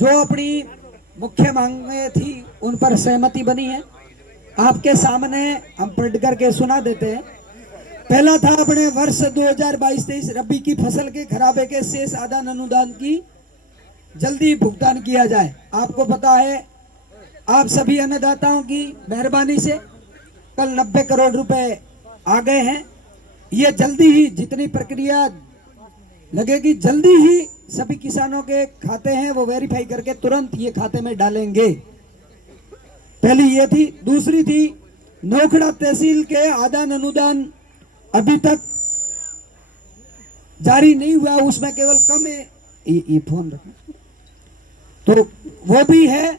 जो अपनी मुख्य मांगें थी उन पर सहमति बनी है। आपके सामने हम पढ़ करके सुना देते हैं। पहला था अपने वर्ष 2022-23 रबी की फसल के खराबे के शेष आदान अनुदान की जल्दी भुगतान किया जाए। आपको पता है, आप सभी अन्नदाताओं की मेहरबानी से कल 90 करोड़ रुपए आ गए हैं। ये जल्दी ही जितनी प्रक्रिया लगेगी, जल्दी ही सभी किसानों के खाते हैं वो वेरीफाई करके तुरंत ये खाते में डालेंगे। पहली ये थी। दूसरी थी, नोखड़ा तहसील के आदान अनुदान अभी तक जारी नहीं हुआ, उसमें केवल कम है। ये फोन रखना, तो वो भी है।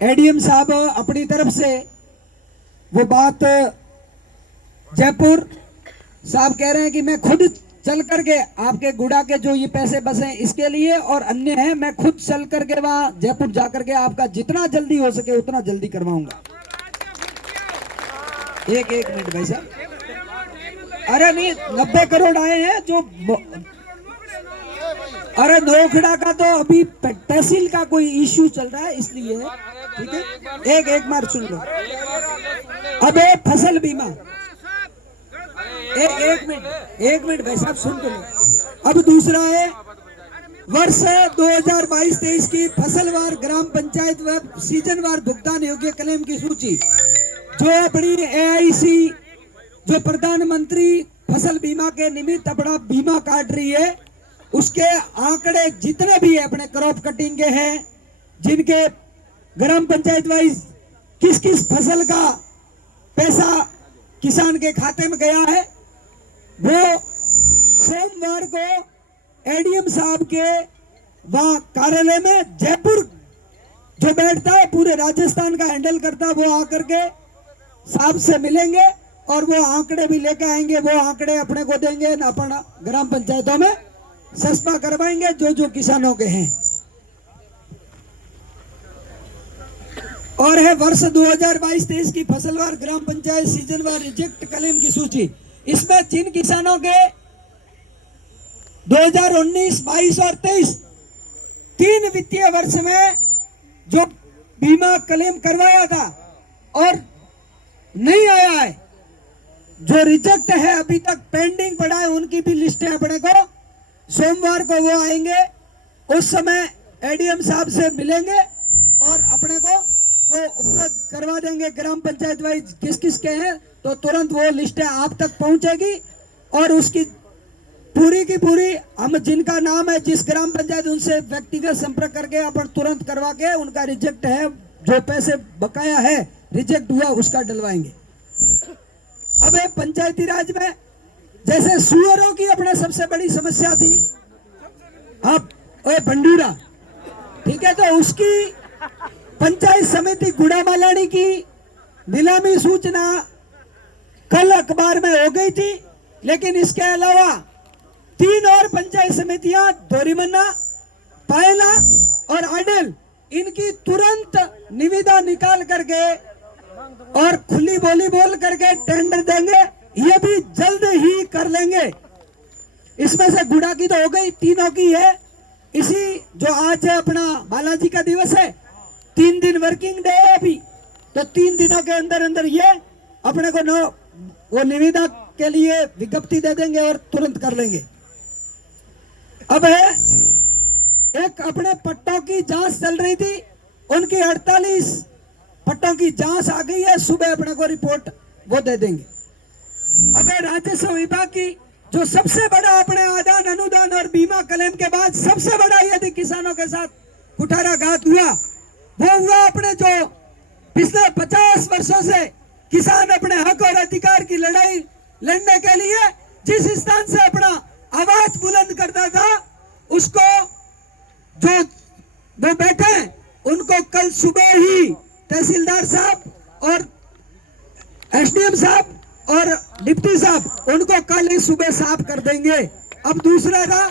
एडीएम साहब अपनी तरफ से वो बात जयपुर साहब कह रहे हैं कि मैं खुद चल करके आपके गुड़ा के जो ये पैसे बसे इसके लिए और अन्य हैं, मैं खुद चल करके वहां जयपुर जाकर के आपका जितना जल्दी हो सके उतना जल्दी करवाऊंगा। एक मिनट भाई साहब। अरे नहीं, 90 करोड़ आए हैं जो। अरे नोखड़ा का तो अभी तहसील का कोई इश्यू चल रहा है इसलिए, ठीक है। एक बार सुन लो। अब फसल बीमा, एक मिनट भाई साहब सुन तो लो। अब दूसरा है वर्ष 2022-23 की फसलवार ग्राम पंचायत व सीजनवार भुगतान योग्य क्लेम की सूची, जो अपनी एआईसी जो प्रधानमंत्री फसल बीमा के निमित्त अपना बीमा काट रही है, उसके आंकड़े जितने भी है अपने क्रॉप कटिंग के हैं, जिनके ग्राम पंचायत वाइज किस किस फसल का पैसा किसान के खाते में गया है, वो सोमवार को एडीएम साहब के वहां कार्यालय में, जयपुर जो बैठता है पूरे राजस्थान का हैंडल करता है, वो आकर के साहब से मिलेंगे और वो आंकड़े भी लेके आएंगे। वो आंकड़े अपने को देंगे, अपना ग्राम पंचायतों में सस्ता करवाएंगे जो किसानों के हैं। और है वर्ष 2022-23 की फसलवार ग्राम पंचायत सीजनवार रिजेक्ट क्लेम की सूची। इसमें जिन किसानों के 2019, 22 और 23 तीन वित्तीय वर्ष में जो बीमा क्लेम करवाया था और नहीं आया है, जो रिजेक्ट है अभी तक पेंडिंग पड़ा है, उनकी भी लिस्टें अपने को सोमवार को वो आएंगे। उस समय एडीएम साहब से मिलेंगे और अपने को वो उपलब्ध करवा देंगे ग्राम पंचायत वाइज किस किस के हैं, तो तुरंत वो लिस्टें आप तक पहुंचेगी और उसकी पूरी की पूरी हम जिनका नाम है जिस ग्राम पंचायत, उनसे व्यक्तिगत संपर्क करके अपन तुरंत करवा के उनका रिजेक्ट है, जो पैसे बकाया है रिजेक्ट हुआ, उसका डलवाएंगे। अब पंचायती राज में जैसे सुअरों की अपने सबसे बड़ी समस्या थी, अब बंडूरा, ठीक है, तो उसकी पंचायत समिति गुड़ामालानी की नीलामी सूचना कल अखबार में हो गई थी, लेकिन इसके अलावा 3 और पंचायत समितियां दोरीमन्ना, पायला और आडल, इनकी तुरंत निविदा निकाल करके और खुली बोली बोल करके टेंडर देंगे। ये भी जल्द ही कर लेंगे। इसमें से गुड़ा की तो हो गई, तीनों की है। इसी जो आज अपना बालाजी का दिवस है, 3 दिन वर्किंग डे है अभी, तो 3 दिनों के अंदर अंदर ये अपने को वो निविदा के लिए विज्ञप्ति दे देंगे और तुरंत कर लेंगे। अब है एक अपने पट्टों की जांच चल रही थी, उनकी 48 पट्टों की जांच आ गई है, सुबह अपने को रिपोर्ट वो दे देंगे। अब राजस्व विभाग की जो सबसे बड़ा अपने आदान अनुदान और बीमा क्लेम के बाद सबसे बड़ा यदि किसानों के साथ कुठाराघात हुआ, वो हुआ अपने जो पिछले 50 वर्षों से किसान अपने हक और अधिकार की लड़ाई लड़ने के लिए जिस स्थान से अपना आवाज बुलंद करता था, उसको जो वो बैठे उनको कल सुबह ही तहसीलदार साहब और एसडीएम साहब और डिप्टी साहब उनको कल ही सुबह साफ कर देंगे। अब दूसरा था,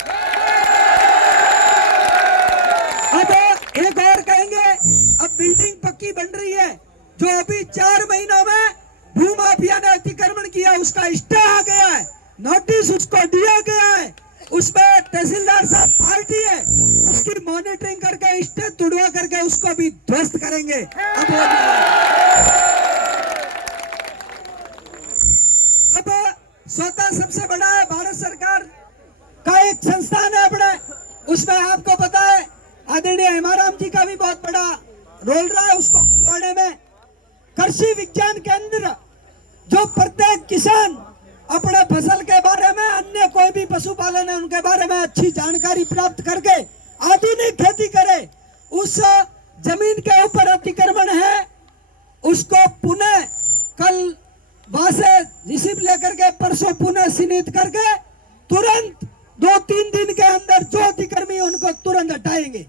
अब एक और कहेंगे, अब बिल्डिंग पक्की बन रही है, जो अभी 4 महीनों में भूमाफिया ने अतिक्रमण किया उसका स्टे आ गया है, नोटिस उसको दिया गया है, उसमें तहसीलदार साहब पार्टी है, उसकी मॉनिटरिंग करके तुड़वा करके उसको भी ध्वस्त करेंगे। अब स्वतः सबसे बड़ा है भारत सरकार का एक संस्थान है अपने, उसमें आपको पता है आदरणीय हेमाराम जी का भी बहुत बड़ा रोल रहा है उसको बढ़ाने में। कृषि विज्ञान केंद्र जो प्रत्येक किसान अपने फसल के बारे में, अन्य कोई भी पशुपालन है उनके बारे में अच्छी जानकारी प्राप्त करके आधुनिक खेती करे, उस जमीन के ऊपर अतिक्रमण है उसको पुनः कल वहां से रिसीव लेकर के परसों पुनः चिन्हित करके तुरंत 2-3 दिन के अंदर जो अतिक्रमी उनको तुरंत हटाएंगे।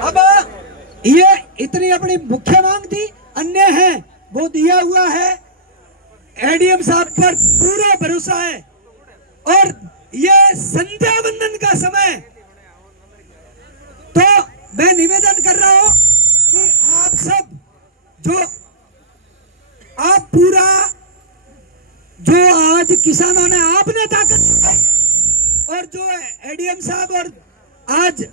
अब ये इतनी अपनी मुख्य मांग थी, अन्य है वो दिया हुआ है। एडीएम साहब पर पूरा भरोसा है और ये संध्या वंदन का समय, तो मैं निवेदन कर रहा हूं कि आप सब जो आप पूरा जो आज किसानों ने आपने ताकत दिखाई और जो एडीएम साहब और आज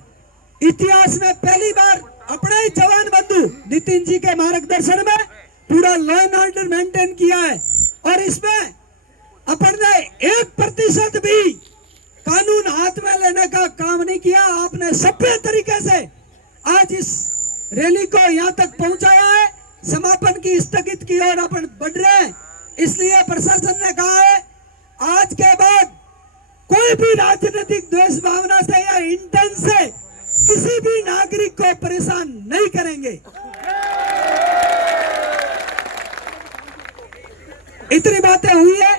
इतिहास में पहली बार अपने ही जवान बंधु नितिन जी के मार्गदर्शन में पूरा लॉ एंड ऑर्डर मेंटेन किया है और इसमें अपन ने 1% भी कानून हाथ में लेने का काम नहीं किया। आपने सभ्य तरीके से आज इस रैली को यहाँ तक पहुंचाया है। समापन की स्थगित की ओर अपन बढ़ रहे हैं, इसलिए प्रशासन ने कहा है आज के बाद कोई भी राजनीतिक द्वेष भावना से या इंटेंस से किसी भी नागरिक को परेशान नहीं करेंगे। इतनी बातें हुई है।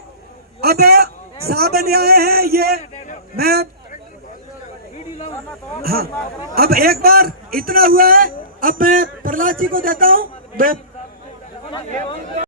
अब साहब आए हैं, ये मैं हाँ अब एक बार इतना हुआ है, अब मैं प्रहलाद जी को देता हूं 2